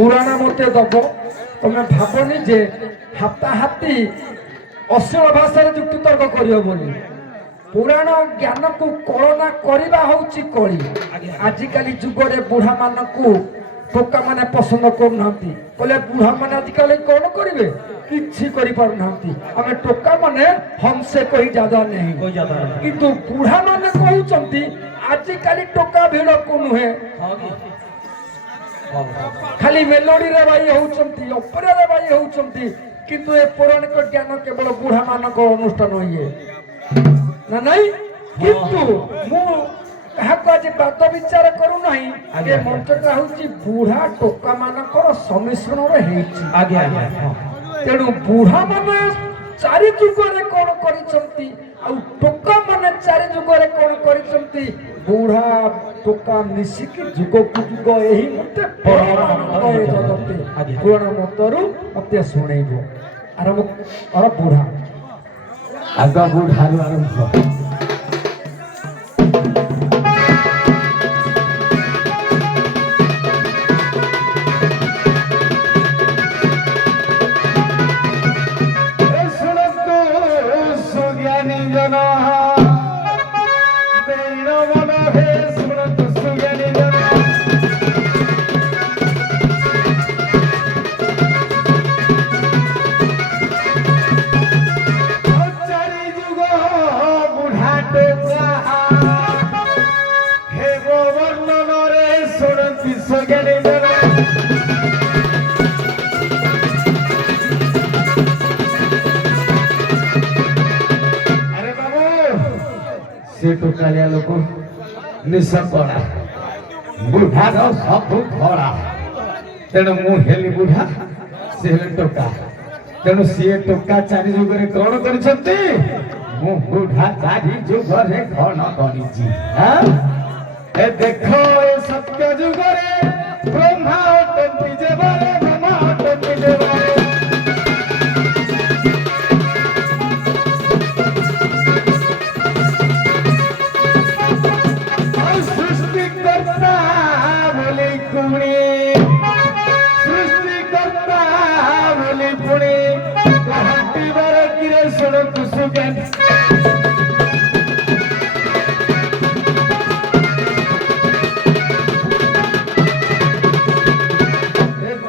ପୁରାଣ ମତେ ଦବ ତମେ ଭାବନି ଯେ ହାତାହାତି ଅଶ୍ଳୀଳ ଭାଷାରେ ଯୁକ୍ତିତର୍କ କରିବ ବୋଲି। ପୁରାଣ ଜ୍ଞାନକୁ କଳନା କରିବା ହଉଛି କଳି। ଆଜିକାଲି ଯୁଗରେ ବୁଢ଼ା ମାନଙ୍କୁ ଟୋକା ମାନେ ପସନ୍ଦ କରୁନାହାନ୍ତି। କହିଲେ ବୁଢ଼ା ମାନେ ଆଜିକାଲି କଣ କରିବେ, କିଛି କରିପାରୁନାହାନ୍ତି। ଆମେ ଟୋକା ମାନେ ହମସେ କହି ଜାଦା ନାହିଁ, କିନ୍ତୁ ବୁଢ଼ା ମାନେ କହୁଛନ୍ତି ଆଜିକାଲି ଟୋକା ଭିଡକୁ ନୁହେଁ, ଖାଲି ମେଲୋଡିରେ ବାଇ ହଉଛନ୍ତି, ଅପେରାରେ ବାଇ ହଉଛନ୍ତି। କିନ୍ତୁ ଏ ପୌରାଣିକ ଜ୍ଞାନ କେବଳ ବୁଢ଼ା ମାନଙ୍କ ଅନୁଷ୍ଠାନ ଇଏ ନା ନାଇଁ। କିନ୍ତୁ ମୁଁ କାହାକୁ ଆଜି ବାଦ ବିଚାର କରୁନାହିଁ। ଏ ମଞ୍ଚଟା ହଉଛି ବୁଢ଼ା ଟୋକା ମାନଙ୍କର ସମ୍ମିଶ୍ରଣରେ ହେଇଛି। ତେଣୁ ବୁଢ଼ା ମାନେ ଚାରି ଯୁଗରେ କଣ କରିଛନ୍ତି ଆଉ ଟୋକା ମାନେ ଚାରି ଯୁଗରେ କଣ କରିଛନ୍ତି, ବୁଢ଼ା ଟୋକା ମିଶିକି ଯୁଗକୁ ଯୁଗ ଏହି ମତେ ଜଗତେ ପୁରାଣ ମତରୁ ମତେ ଶୁଣେଇବ। ଆର ବୁଢ଼ା ଆଗ ବୁଢ଼ାରୁ ଆରମ୍ଭ। से टोकालिया लोक निश कड़ा बुढ़ार सब धड़ा। तेणु मुझे बुढ़ा सी टोका। तेणु सी टोका चारि जुगे कौन कर बुढ़ा चारि जुगे कौन कर देख ए सत्य जुगे ब्रह्मा अटंती जेबारे ब्रह्मा अटंती जेबारे। सृष्टिकर्ता बोली कुणी सृष्टिकर्ता बोली पुणी कहती बार किरे सुन कुसुकेन।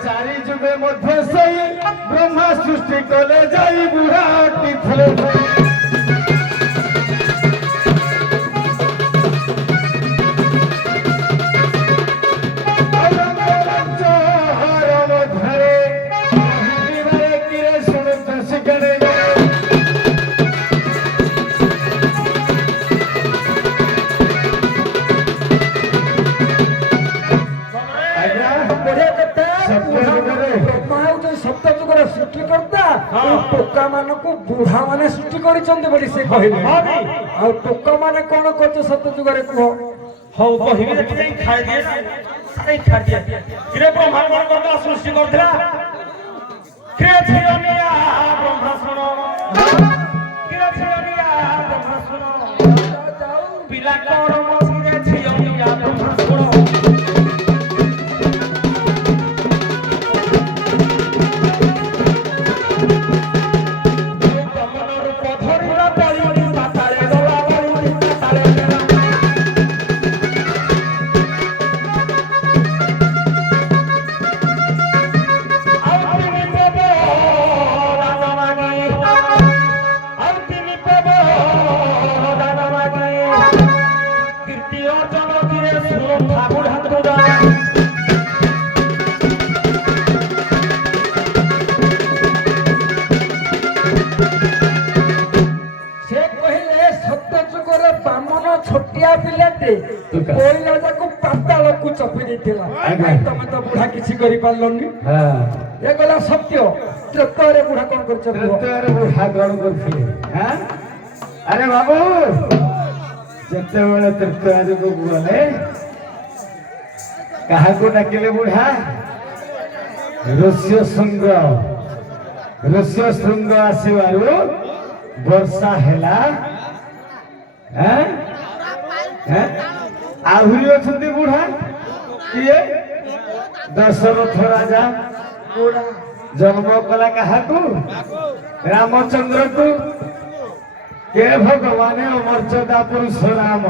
चारि जुगे मध्य सही ब्रह्मा सृष्टि कले जाई बुढ़ा अटी थे। टोका मानक बुढ़ा माने सृष्टि करिसंते बोली से कहले। आ टोका माने कोन करछ सत्य जुगरे कहो। हौ कहिबे जे नहीं खाइ दिए नहीं खा दिए किरे ब्रह्मा कोन करता सृष्टि करथला के छियनिया ब्रह्मा सुनो के छियनिया ब्रह्मा सुनो पिला करम के छियनिया ब्रह्मा सुनो। तमे तो बुढ़ा किसी करि पारलनी। हां ए गला सत्य। त्रेतरे बुढ़ा कोन करछ? त्रेतरे बुढ़ा कोन करथि? हां अरे बाबू जते बेले त्रेतरे को गले कहा को डाकिले बुढ़ा ऋष्य शृंग आसीबारु वर्षा हेला। हां हां आहुरी अछंती बुढ़ा किए ଦଶରଥ ରାଜା ଜନ୍ମ କଲା କାହାକୁ? ରାମଚନ୍ଦ୍ରକୁ। କେ ଭଗବାନ ଅମର୍ଯ୍ୟାଦା ପୁରୁଷ ରାମ,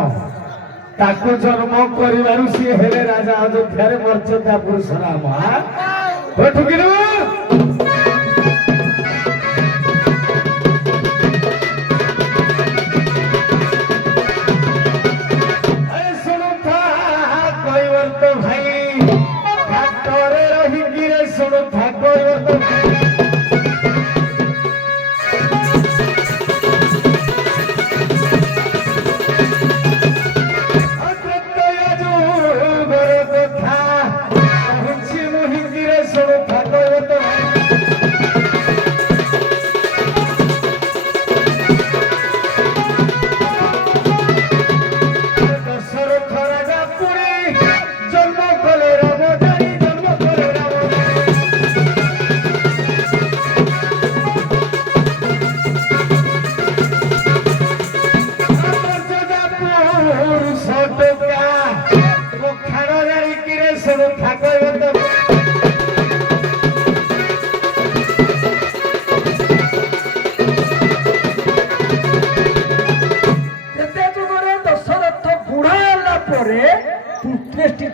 ତାକୁ ଜନ୍ମ କରିବାରୁ ସିଏ ହେଲେ ରାଜା ଅଯୋଧ୍ୟାରେ ମର୍ଯ୍ୟାଦା ପୁରୁଷ ରାମ। ଠୁକିଲୁ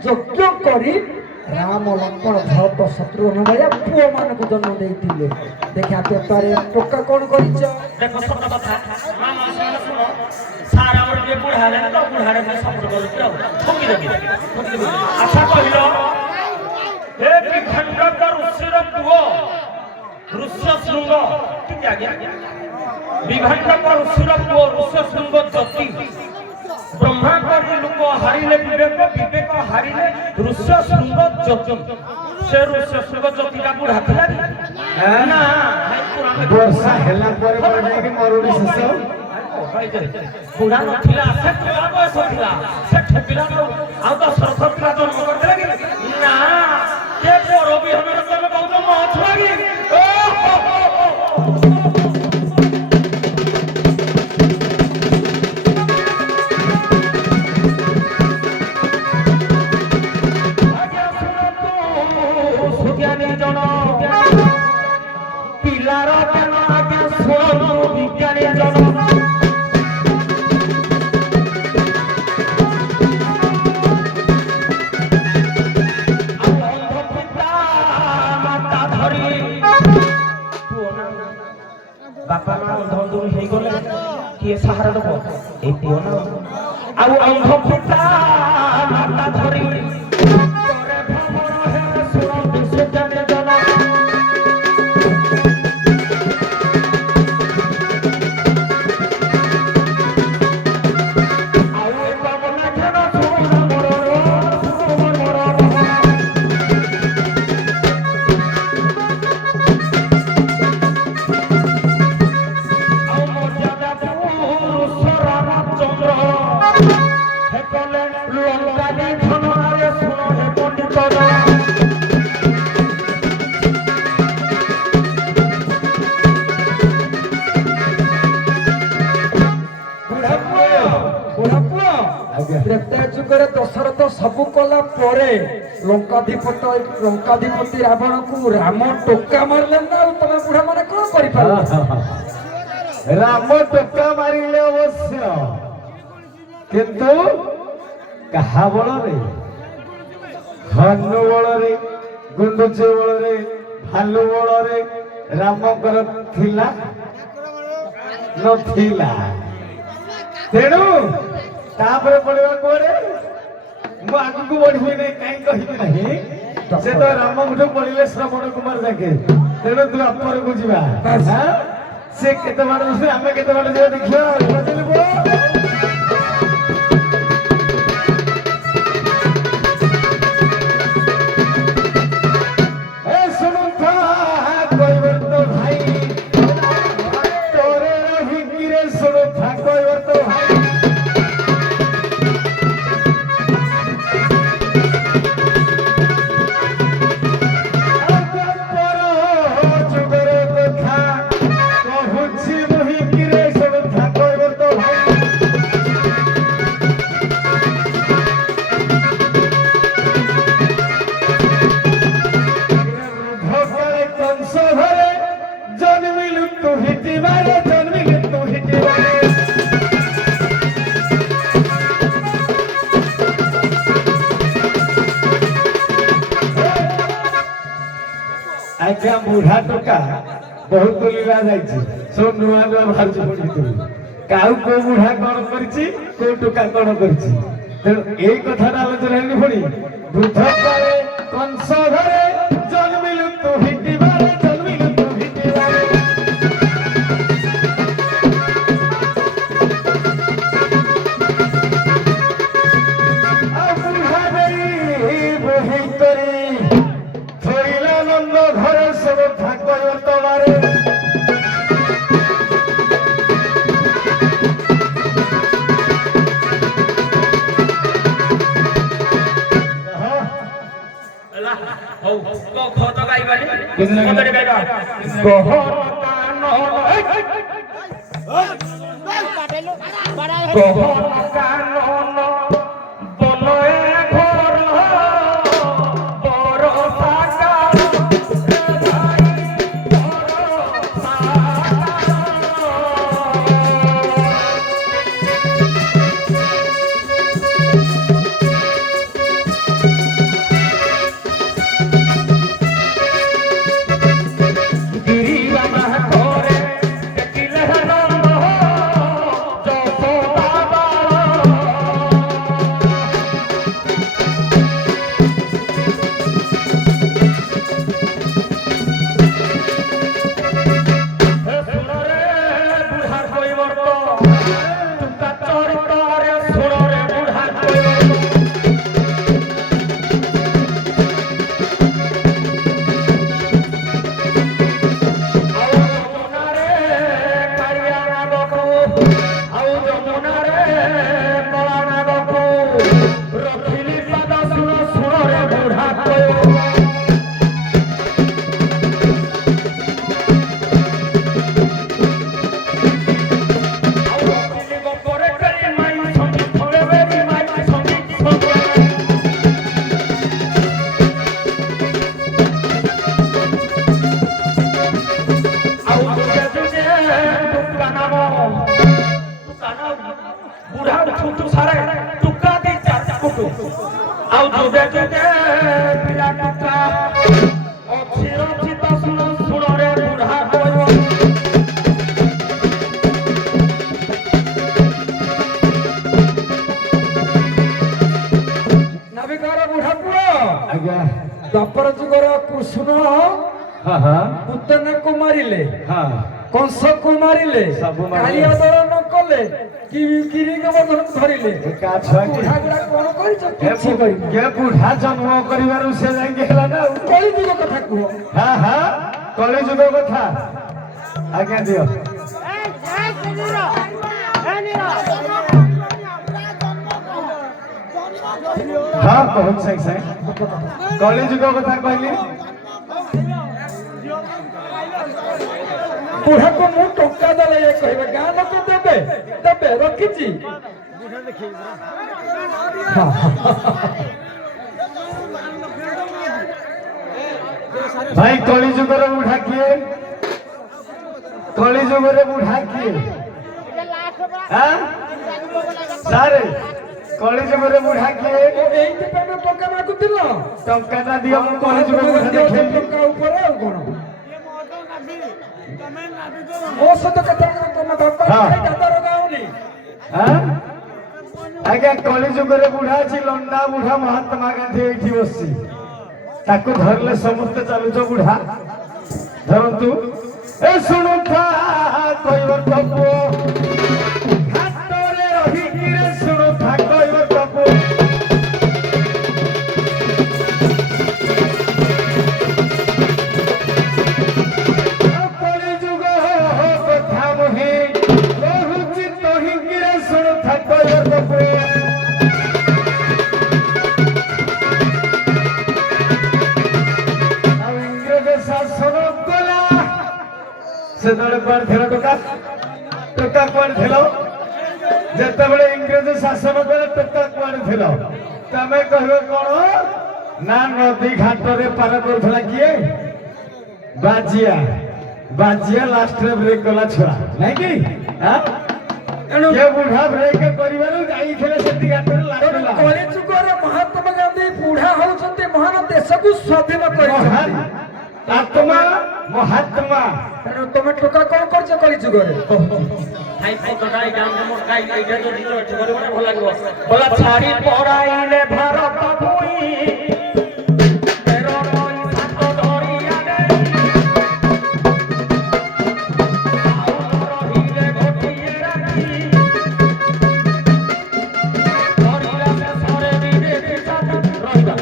ଯଜ୍ଞ କରି ରାମ ଲକ୍ଷ୍ମଣ ଭରତ ଶତ୍ରୁଘ୍ନ ଭଳିଆ ପୁଅ ମାନଙ୍କୁ ଜନ୍ମ ଦେଇଥିଲେ। ଦେଖିଆ ପେପାରେ ଟୋକା କଣ କରିଛ? ଦେଖ ସତ କଥା ମା ମା ଶୁଣ ସାରା ଆମର ଟିକେ ବୁଢା ହେଲେ ତ ବୁଢାରେ ଖାଲି ସପୋର୍ଟ କରୁଛି ଆଉ ଠକି ଦେବି। ଆଚ୍ଛା କହିଲ ଏ ବିଖଣ୍ଡକ ଋଷିର ପୁଅ ଋଷ୍ୟଶୃଙ୍ଗ ଟିକେ ଆଜ୍ଞା ବିଖଣ୍ଡକ ଋଷିର ପୁଅ ଋଷ୍ୟଶୃଙ୍ଗ ଜ୍ୟୋତି ब्रह्मा को लोक हारिले विवेक विवेक हारिले ऋष्यशृंग ज्योति से ऋष्यशृंग ज्योति का बुढ़ा थिला ना वर्षा हेला पर पड़े कि मरुड़ी शेष बुढ़ा नथिला से पिला बयस थिला से ठपिला आ तो सरस्वती जन्म करथिला कि ना के बरो भी हमर तमे बहुत महत्व लागी बापा ना अंधुर हे गले किए सहारा दबो ए पुओ ना आ अंध पिता माता धरी तोरे भमर हे सुन विश्व जाने जन आउ बाबा ना सुन मोर दशरथ सबु कला लंकाधिपति रावण को राम टोका मारले ना तुम बुढ़ा माने कौन करि पार? राम टोका मारिले अवश्य किंतु कहा बल रे हनु बल रे गुंडुचे बल रे भालू बल रे रामकर थिला नथिला तेणु तापर पड़ेगा कोड़े मु आगु को बढ़ी नहीं काई कहि नहीं से तो राम मुठ पड़िले श्रवण कुमार जाके तेणु तू अपर को जीवा हां से केते बार से हमें केते बार जे देखियो बदलबो ए सुन था कोई तो भाई तोरे रही गिरे सुन था कोई तो भाई ଆଜ୍ଞା ବୁଢା ଟୋକା ବହୁତ ଲୀଳା ଯାଇଛି ସବୁ ନୂଆ ନୂଆ ବାହାରୁଛି ପଣ୍ଡିତରୁ କାଉ କୋଉ ବୁଢା କଣ କରିଛି କୋଉ ଟୋକା କଣ କରିଛି ତେଣୁ ଏଇ କଥାଟା ଆଲୋଚନା ହେଇନି ପୁଣି ବୃଦ୍ଧ କାଳେ କଂସ ଘରେ ଜନ୍ମିଲୁ ତୁ ହିଟିବାରେ ଜନ୍ମିଲୁ ତୁ ହିଟିବାରେ ଆଉ ବୁଢା ଦେଇ ବୋହି କରି ଥୋଇଲା ନନ୍ଦ ଘରେ ସବୁ ଭାଗବତ ମାରେ ହଉ ଖତ ଗାଇବାନି କେମିତି ଲାଗିଲା? ଖତରେ ଗାଇବା ଗହର କାନ ଗହର କାନ ବଲଏ ଘର ବରଷା କାଳ ଆଜ୍ଞା ଦ୍ୱାପର ଯୁଗର କୃଷ୍ଣ ହଁ ହଁ ପୁତନାକୁ ମାରିଲେ ହଁ କଂସକୁ ମାରିଲେ ସବୁ ମାରିଲେ। କାଳିଆ ଦଳନ କଲେ କିରୀଟବର୍ଦ୍ଧନକୁ ଧରିଲେ ଏକା ଛୁଆ କି ବୁଢାଗୁଡା କଣ କରିଛ କିଛି କରିନି କେ ବୁଢା ଜନ୍ମ କରିବାରୁ ସେ ଯାଇକି ହେଲା ନା ଆଉ କଳିଯୁଗ କଥା କୁହ ହଁ ହଁ କଳିଯୁଗ କଥା ଆଜ୍ଞା ଦିଅ ହଁ କହୁଛି ସାଙ୍ଗେ ସାଙ୍ଗେ କଳିଯୁଗ କଥା କହିଲି ବୁଢାକୁ ମୁଁ ଟଙ୍କା ଦେଲେ ଇଏ କହିବେ ଗାଁ ଲୋକ ଦେବେ ଦେବେ ରଖିଛି ଭାଇ କଳିଯୁଗର ବୁଢା କିଏ କଳିଯୁଗରେ ବୁଢା କିଏ ସାରେ କଳିଯୁଗରେ ବୁଢା କିଏ ଏଇଥିପାଇଁ ଟଙ୍କା ମାଗୁଥିଲ ଟଙ୍କାଟା ଦିଅ ମୁଁ କଳିଯୁଗ ବୁଢା ଦେଖେଇବି ଟଙ୍କା ଉପରେ ଆଉ କଣ ମୋ ସହିତ କଥା ତମ ବାପା ହଁ। ଦାଦା ରଗାଉନି ଆଜ୍ଞା କଳିଯୁଗରେ ବୁଢା ଅଛି ଲଣ୍ଡା ବୁଢା ମହାତ୍ମା ଗାନ୍ଧୀ ଏଇଠି ବସିଛି ତାକୁ ଧରିଲେ ସମସ୍ତେ ଚାଲୁଛ ବୁଢା ଧରନ୍ତୁ ଏ ଶୁଣୁଥା କହିବ ତ ପୁଅ ହାତରେ ରହିକିରେ ଶୁଣୁଥା କହିବ ତ ପୁଅ କଳିଯୁଗ କଥା ମୁହିଁ କହୁଛି ତହିଁକିରେ ଶୁଣୁଥା କହିବ ତ ପୁଅ ସେତେବେଳେ କୁଆଡେ ଥିଲ ଟୋକା ଟୋକା କୁଆଡେ ଥିଲ ଯେତେବେଳେ ଇଂରେଜ ଶାସନ କଲେ ଟୋକା କୁଆଡେ ଥିଲ ତମେ କହିବ କଣ ନା ନଦୀ ଘାଟରେ ପାର କରୁଥିଲା କିଏ ବାଜିଆ ବାଜିଆ ଲାଷ୍ଟରେ ବ୍ରେକ୍ କଲା ଛୁଆ ନାଇଁ କି କିଏ ବୁଢା ବ୍ରେକ୍ କରିବାରୁ ଯାଇଥିଲେ ସେଠି ଘାଟରେ ଲାଷ୍ଟ କଳିଯୁଗରେ ମହାତ୍ମା ଗାନ୍ଧୀ ବୁଢା ହଉଛନ୍ତି ମହାନ ଦେଶକୁ ସ୍ୱାଧୀନ କରିଛନ୍ତି ଆତ୍ମା ମହାତ୍ମା ତେଣୁ ତମେ ଟୋକା କଣ କରୁଛ କଳି ଯୁଗରେ? ଭାଇ ଫଟୋଟା ଏଇଟା ଆମର କାଇ ଏଇଟା ଯଦି ଏଠି କରିବ ନା ଭଲ ଲାଗିବ ବୋଲା ଛାଡ଼ି ପରାଇଲେ ଭାରତ ଭୂଇଁ ତେର ନଈ ସାତ ଦରିଆ ଦେଇ ଆଉ ରହିଲେ ଗୋଟିଏ ରାତି ଧରିଲା ଶେଷରେ ବିଦେଶୀ ସାଥୀ ରହିବା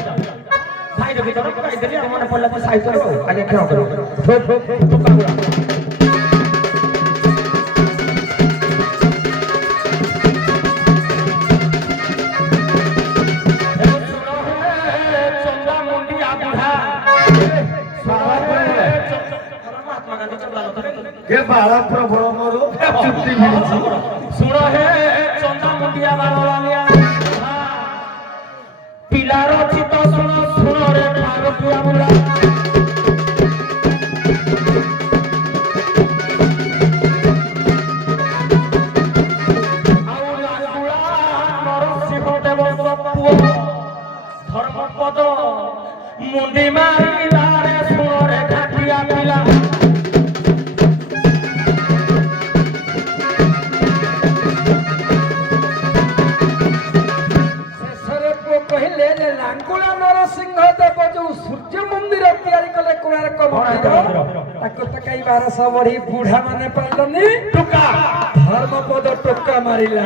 ଭାଇର ଭିତରେ କହିଦେଲି ଆମର ପଡ଼ିଲା ତ ସାହିତ୍ୟ ଆଜ୍ଞା କ୍ଷମା କରିବ ଟୋକା ଗୁଡ଼ା के बाला प्रबल मोर चुट्टी मिलछि सुण हे चंदा मुंडिया बालवालिया पिलार चित सुण सुण रे पागपुआ मुला आउ लागुला नरसिंह देव पुओ धर्मपद मुंडी मारिला रे सुण रे घाटिया पिला ଶେଷରେ ପୁଅ କହିଲେ ଯେ ଲାଙ୍ଗୁଳା ନରସିଂହ ଦେବ ଯୋଉ ସୂର୍ଯ୍ୟ ମନ୍ଦିର ତିଆରି କଲେ କୋଣାର୍କ ମନ୍ଦିର ତାକୁ ତ କାଇ 1200 ବଢି ବୁଢା ମାନେ ପାଇଲନି ଟୁକା ଧର୍ମପଦ ଟୋକା ମାରିଲା।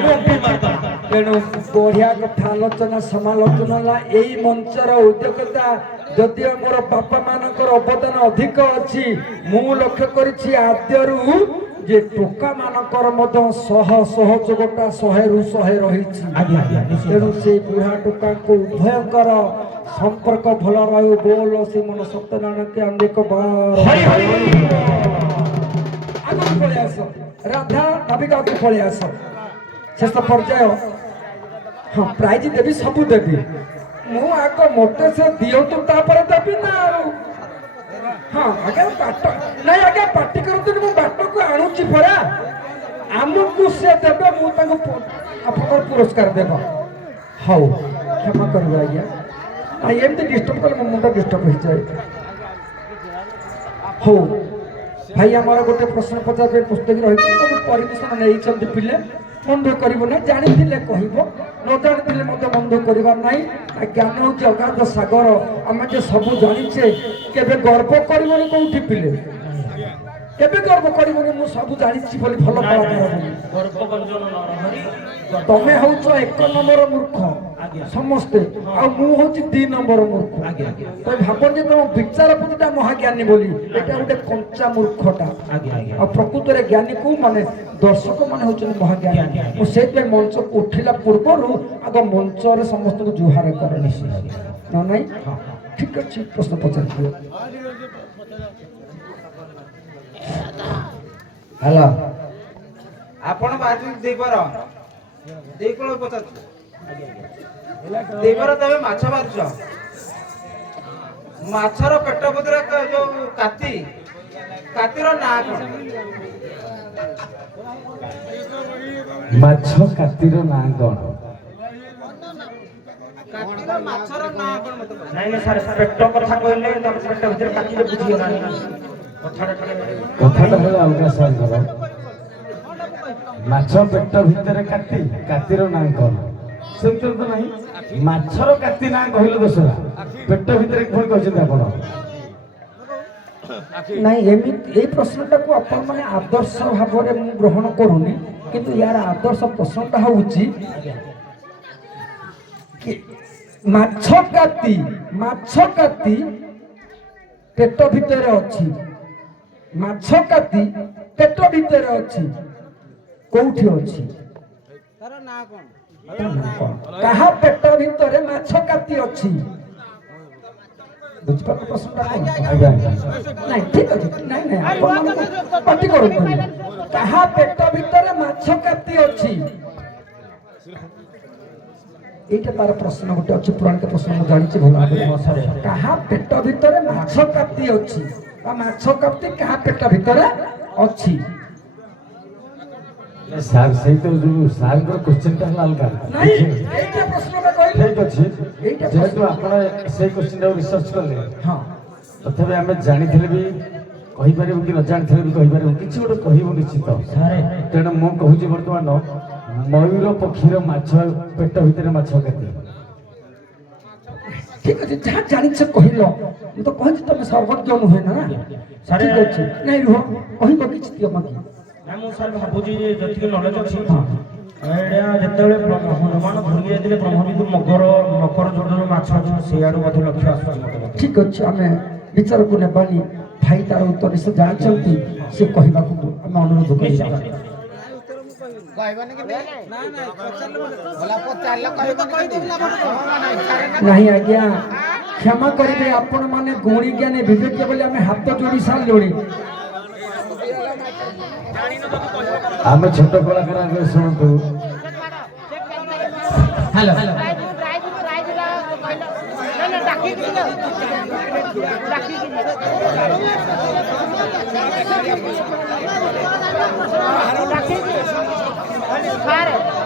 ତେଣୁ ବଢିଆ କଥା ଆଲୋଚନା ସମାଲୋଚନା ହେଲା। ଏଇ ମଞ୍ଚର ଉଦ୍ୟୋଗତା ଯଦିଓ ମୋର ବାପା ମାନଙ୍କର ଅବଦାନ ଅଧିକ ଅଛି ମୁଁ ଲକ୍ଷ୍ୟ କରିଛି ଆଦ୍ୟରୁ ଯେ ଟୋକା ମାନଙ୍କର ମଧ୍ୟ ସହଯୋଗଟା 100ରୁ 100 ରହିଛି। ତେଣୁ ସେଇ ବୁଢା ଟୋକାଙ୍କୁ ଉଭୟଙ୍କର ସମ୍ପର୍କ ଭଲ ରହିବ ବୋଲ ଶ୍ରୀମନ ସତ୍ୟନାରାୟଣ ଅନେକ ବାର ଆଗକୁ ପଳେଇ ଆସ ରାଧା ଭାବିକ ଆଗକୁ ପଳେଇ ଆସ ଶେଷ ପର୍ଯ୍ୟାୟ ହଁ ପ୍ରାଇଜ ଦେବି ସବୁ ଦେବି ମୁଁ ଆଗ ମୋତେ ସେ ଦିଅନ୍ତୁ ତାପରେ ଦେବି ନା ଆଉ ହଁ ଆଜ୍ଞା ବାଟ ନାଇଁ ଆଜ୍ଞା ପାଟି କରନ୍ତୁନି ମୁଁ ବାଟକୁ ଆଣୁଛି ପରା ଆମକୁ ସେ ଦେବେ ମୁଁ ତାଙ୍କୁ ଆପଣଙ୍କର ପୁରସ୍କାର ଦେବ ହଉ କ୍ଷମା କରିବ ଆଜ୍ଞା ନାଇଁ ଏମିତି ଡିଷ୍ଟର୍ବ କଲେ ମୋ ମୁଣ୍ଡ ଡିଷ୍ଟର୍ବ ହେଇଯାଏ ହଉ ଭାଇ ଆମର ଗୋଟେ ପ୍ରଶ୍ନ ପଚାରିବା ପାଇଁ ପୁସ୍ତକ ରହିଛି ତାକୁ ପରିବେଷଣ ନେଇଛନ୍ତି ପିଲେ ମନ୍ଦ କରିବ ନାହିଁ ଜାଣିଥିଲେ କହିବ ନ ଜାଣିଥିଲେ ମଧ୍ୟ ମନ୍ଦ କରିବାର ନାହିଁ ଜ୍ଞାନ ହେଉଛି ଅଗାଧ ସାଗର ଆମେ ଯେ ସବୁ ଜାଣିଛେ କେବେ ଗର୍ବ କରିବନି କୋଉଠି ପିଲେ କେବେ ଗର୍ବ କରିବନି ମୁଁ ସବୁ ଜାଣିଛି ବୋଲି ଭଲ କଳାକାର ବୋଲି ତମେ ହଉଛ 1 ନମ୍ବର ମୂର୍ଖ ସମସ୍ତେ ଆଉ ମୁଁ ହଉଛି 2 ନମ୍ବର ମୂର୍ଖ ତ ଭାବନି ଯେ ତମ ବିଚାରପତିଟା ମହାଜ୍ଞାନୀ ବୋଲି ଏଟା ଗୋଟେ କଞ୍ଚା ମୂର୍ଖଟା ଆଉ ପ୍ରକୃତରେ ଜ୍ଞାନୀକୁ ମାନେ ଦର୍ଶକ ମାନେ ହଉଛନ୍ତି ମହାଜ୍ଞାନୀ ମୁଁ ସେଇଥିପାଇଁ ମଞ୍ଚକୁ ଉଠିଲା ପୂର୍ବରୁ ଆଗ ମଞ୍ଚରେ ସମସ୍ତଙ୍କୁ ଜୁହାର କରେ ନା ନାଇଁ ଠିକ ଅଛି ପ୍ରଶ୍ନ ପଚାରିଥିବ हेलो आपण बाजू देवर देकोळ पचास देवर तबे माछ मारुछ माछर पेट बुदरा जो काती कातीर ना कोन माछ कातीर ना कोन कातीर माछर ना कोन मत नहीं सर पेट कथा कहले तब पेट भीतर काटी बुझी गला कथाटा ହେଲା ଅଲଗା ସାର୍ ମାଛ ପେଟ ଭିତରେ କାତି କାତିର ନାଁ କଣ ସେମିତି ତ ନାହିଁ ମାଛର କାତି ନାଁ କହିଲେ ଦୋଷରା ପେଟ ଭିତରେ ପୁଣି କହିଛନ୍ତି ଆପଣ ନାଇଁ ଏମିତି ଏଇ ପ୍ରଶ୍ନଟାକୁ ଆପଣମାନେ ଆଦର୍ଶ ଭାବରେ ମୁଁ ଗ୍ରହଣ କରୁନି କିନ୍ତୁ ୟାର ଆଦର୍ଶ ପ୍ରଶ୍ନଟା ହେଉଛି ମାଛ କାତି ପେଟ ଭିତରେ ଅଛି ମାଛ କାତି ପେଟ ଭିତରେ ଅଛି କୋଉଠି ଅଛି तार ना कोन କାହା ପେଟ ଭିତରେ ମାଛ କାତି ଅଛି ବୁଝିପାରିଲେ ପ୍ରଶ୍ନଟା କଣ ଆଜ୍ଞା ନାଇଁ ଠିକ ଅଛି ନାଇଁ ନାଇଁ ଆପଣମାନଙ୍କୁ ପାଟି କରନ୍ତୁ କାହା ପେଟ ଭିତରେ ମାଛ କାତି ଅଛି এইটা তার প্রশ্ন গোটে ଅଛି ପୁରାଣିକ ପ୍ରଶ୍ନ ମୁଁ ଜାଣିଛି ଭଲ ଭାବରେ କାହା ପେଟ ଭିତରେ ମାଛ କାତି ଅଛି বা ମାଛ କାତି କାହା ପେଟ ଭିତରେ ଅଛି ସାର୍ ସେଇ ତ ଯୋଉ ସାର୍ଙ୍କର କ୍ୱେଶ୍ଚିନ୍ଟା ହେଲା ଅଲଗା ନାଇଁ এইটা প্রশ্নটা କହିଲେ ଠିକ ଅଛି এইটা ଯେହେତୁ ଆପଣ ସେଇ କ୍ୱେଶ୍ଚିନ୍ଟାକୁ ରିସର୍ଚ୍ଚ କଲେ ହଁ ତଥାପି ଆମେ ଜାଣିଥିଲେ ବି କହିପାରିବୁ କି ନ ଜାଣିଥିଲେ ବି କହିପାରିବୁ କିଛି ଗୋଟେ କହିବୁ ନିଶ୍ଚିତ। ତେଣୁ ମୁଁ କହୁଛି ବର୍ତ୍ତମାନ ମୟୂର ପକ୍ଷୀର ମାଛ ପେଟ ଭିତରେ ମାଛ କେତେ? ঠিক আছে ଯାହା ଜାଣିଛ କହିଲ ମୁଁ ତ କହିଛି ତମେ ସର୍ବଜ୍ଞ ନୁହେଁ ନା ଠିକ ଅଛି ନାଇଁ ରୁହ କହିବ କିଛି ଦିଅ ମାଗି ନା ମୁଁ ସାର୍ ଭାବୁଛି ଯେ ଯେତିକି ନଲେଜ ଅଛି ଏଇଟା ଯେତେବେଳେ ହନୁମାନ ଧରିକି ଯାଇଥିଲେ ବ୍ରହ୍ମବିଦୁ ମକର ଯୋଡ଼ର ମାଛ ଅଛି ସେଇଆଡୁ ମଧ୍ୟ ଲକ୍ଷ୍ୟ ଆସୁଛି ମତେ ଠିକ ଅଛି ଆମେ ବିଚାରକୁ ନେବାନି ଭାଇ ତାର ଉତ୍ତର ସେ ଜାଣିଛନ୍ତି ସେ କହିବାକୁ ଆମେ ଅନୁରୋଧ କରିବା नहीं आज्ञा क्षमा करेंगे आपण माने गुणी ज्ञानी विवेक बोले आम हाथ जोड़ी सारे आम छोट कलाकार शुणु हेलो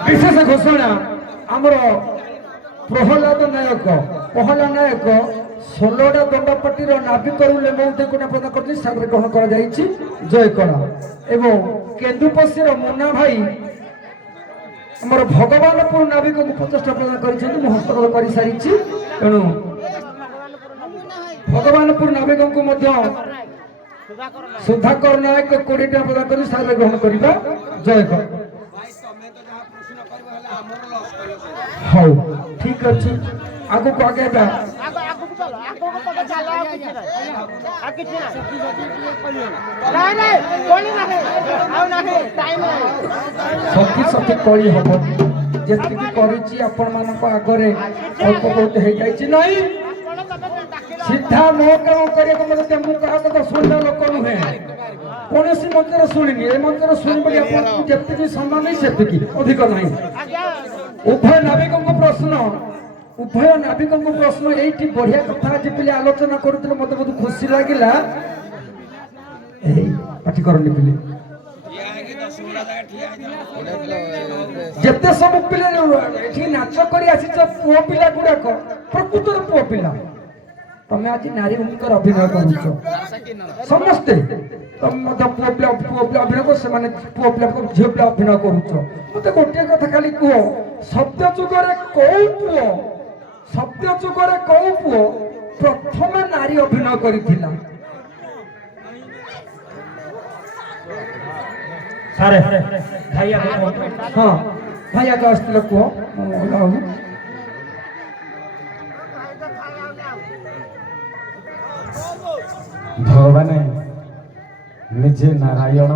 विशेष घोषणा आमर प्रहलाद नायक षोलटा दंडपट्टीर नाविकर लेमौते को प्रदान कर ग्रहण कर जय कला एवं केन्दुपशीर मुन्ना भाई आमर भगवानपुर नाविक को 50 प्रदान कर हस्तगत कर सारी तेणु भगवानपुर नाविक को सुधाकर नायक 20 प्रदान कर ग्रहण करवा जय कला हाँ ठीक अच्छे आगु को आगे सखी सखी कली हम जी आपण मान आगे अल्प बहुत हो जाए सीधा मो काम करने मुझे शुणा लोक नुहे कौन मंत्र शुणी ए मंत्र शुणी जी सम्मान नहीं से अधिक ना उभय नाविकों प्रश्न ये बढ़िया कथा आज पे आलोचना करते मत बहुत खुशी लगे पाठी करनी पिले जिते सब पिले नाच कर पुओ पिला गुड़ाक प्रकृतर पुओ पिला तमें आज नारी भूमिकार अभिनय कर समस्ते तुम पुओ पिला अभिनय कर पुओ पिला झील पिला अभिनय करुच मत गोटे कथा खाली कह सत्य जुगरे कौ पुओ प्रथम नारी अभिनय करिथिला सारे भाई हाँ भाई आगे आसला कह भगवान निजे नारायण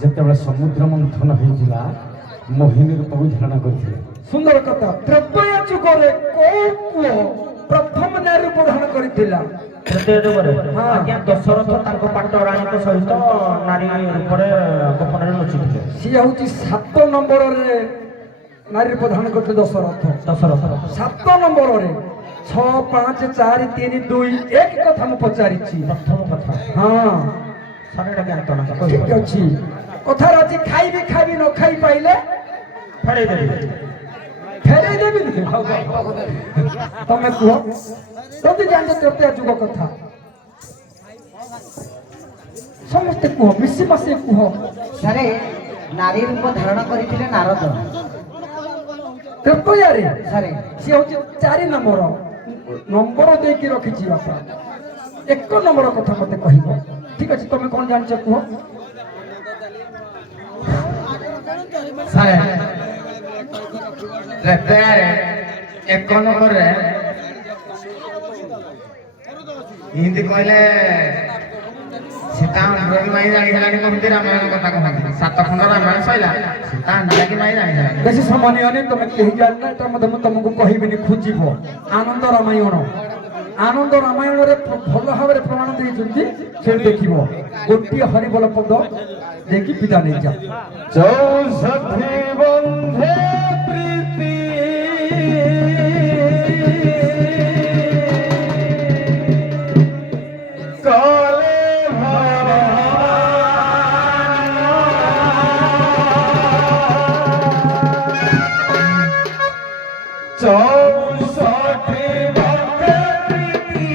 जिते समुद्र मंथन होता मोहिनी रूप धारण करते सुंदर कथा त्रैतय जुगरे कौ पुओ प्रथम नारी रूप धारण करिथिला दशरथ पाटराणी सहित नारी रूपरे गोपन लुचिଥିଲେ सी हूँ 7 नंबर नारी रूप धारण करते दशरथ 7 नंबर 6 5 4 3 2 एक कथा मु पचारि प्रथम कथा हाँ सारे ज्ञात ठीक अच्छी कथा राजी खाइबी न खाई पाइले फेरे देबी तमें कह जदि जान तृतीय जुग कथा समस्ते कह मिसी मासी कह सारे नारी रूप धारण करथिले नारद तृतीय सारे सी हूँ 4 नंबर देकी रखी बापा 1 नंबर कथा मत कह ठीक अच्छे तुम कौन जान कह सारे एक नंबर हिंदी कहले सीता माई जानी कहते रामायण कथा कहते 7 खंड रामायण सैला सीता की माई जानी बेसी समय नहीं तुम कहीं जानना तुमको कहबी खोजब आनंद रामायण रे भल भाव प्रमाण देते देख गोटे हरिबल पद देखी विदा नहीं जा चौसठी बंधे प्रीति काले चौसठी बंधे प्रीति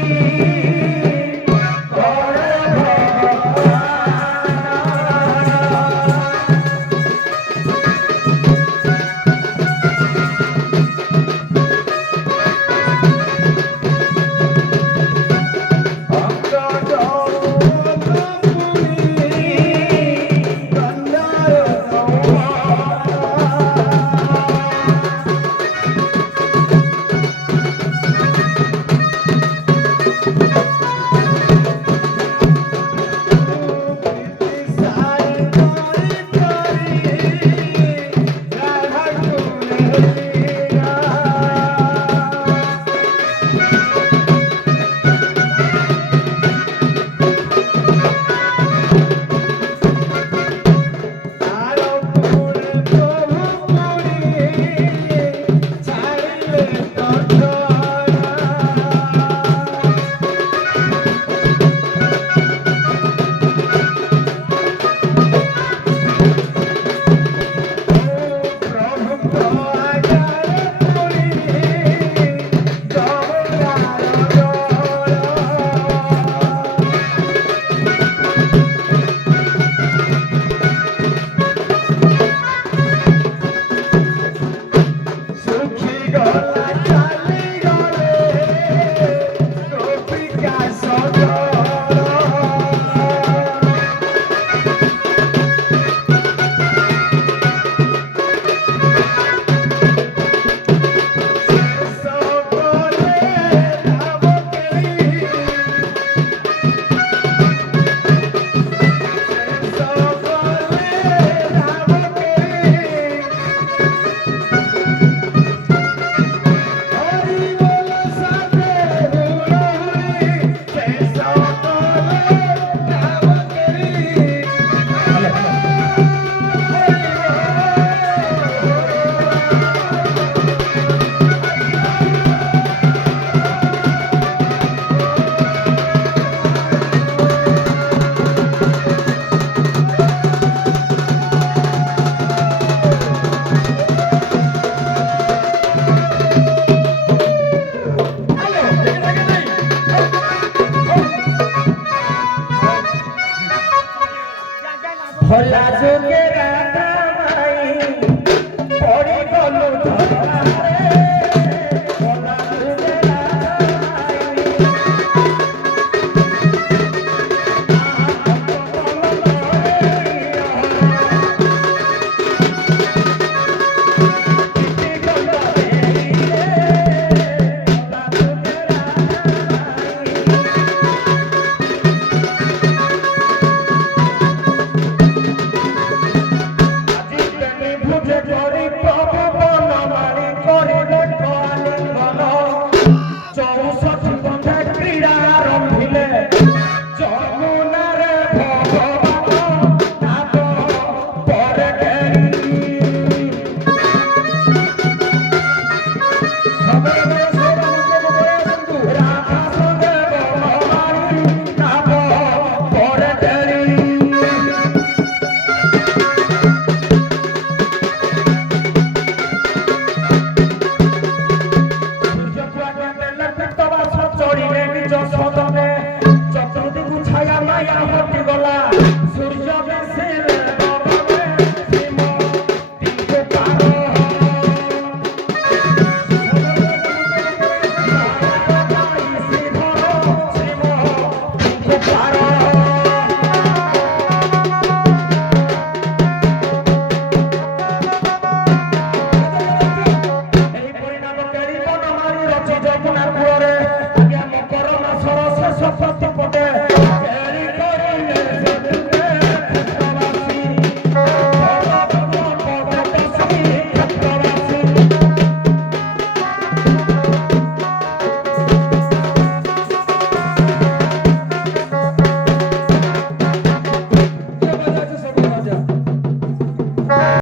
ଗଲା